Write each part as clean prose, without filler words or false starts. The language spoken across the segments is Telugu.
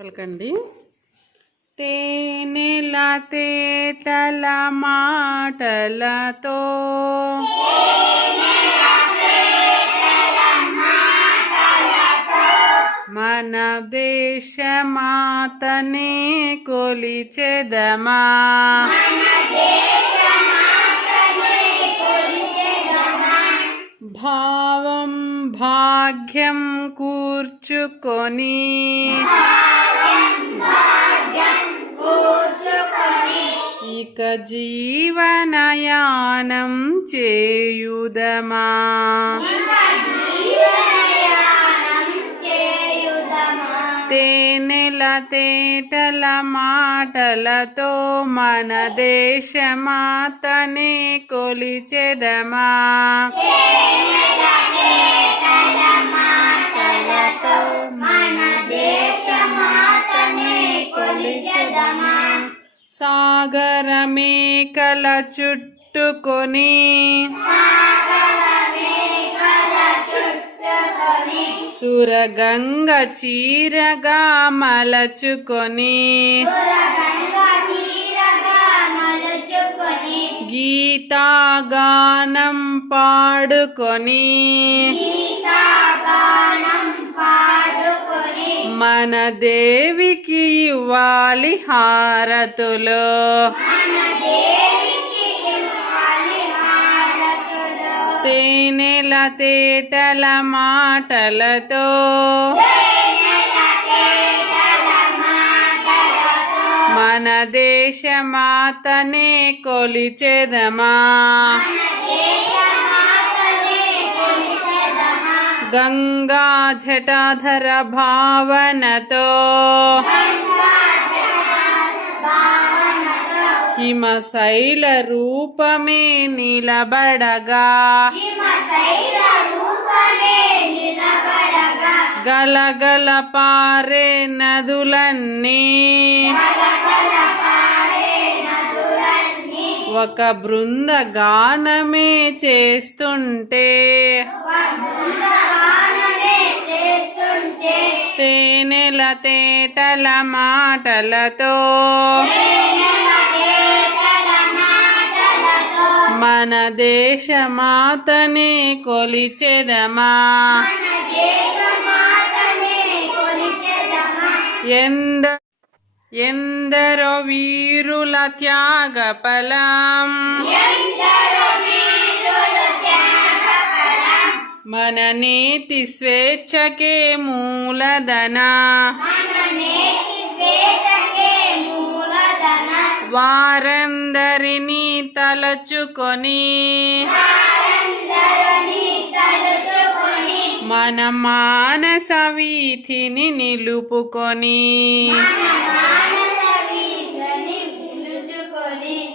పలకండి. తేనెల తేటల మాటలతో మన దేశమాతనే కొలిచెదమా, భావం భాగ్యం కూర్చుకొని ఇక జీవనయానం చేయుదమా, తేనెల తేటల మాటలతో మన దేశమాతనే కొలిచెదమా, సాగర మేకల చుట్టుకొని సురగంగ చీరగా మలచుకొని గీతాగానం పాడుకొని మన దేవికి ఇవ్వాలి హారతులు, తేనెల తేటల మాటలతో మన దేశమాతనే కొలిచెదమా, గంగా జటాధర భావనతో హిమశైల రూపమే నిలబడగా గలగల పారే నదులన్నీ ఒక బృందగానమే చేస్తుంటే తేనెల తేటల మాటలతో మన దేశమాతనే కొలిచెదమా, ఎందరో వీరుల త్యాగ ఫలం మన నేటి స్వేచ్ఛకే మూలధన, వారందరినీ తలచుకొని మన మానస వీధిని నిలుపుకొని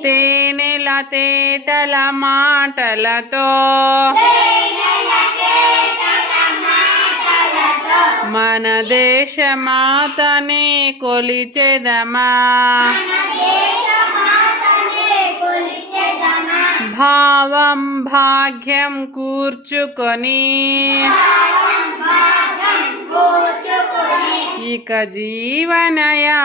తేనెల తేటల మాటలతో మన దేశమాతనే కొలిచెదమా, భావం భాగ్యం కూర్చుకొని ఇక జీవనయా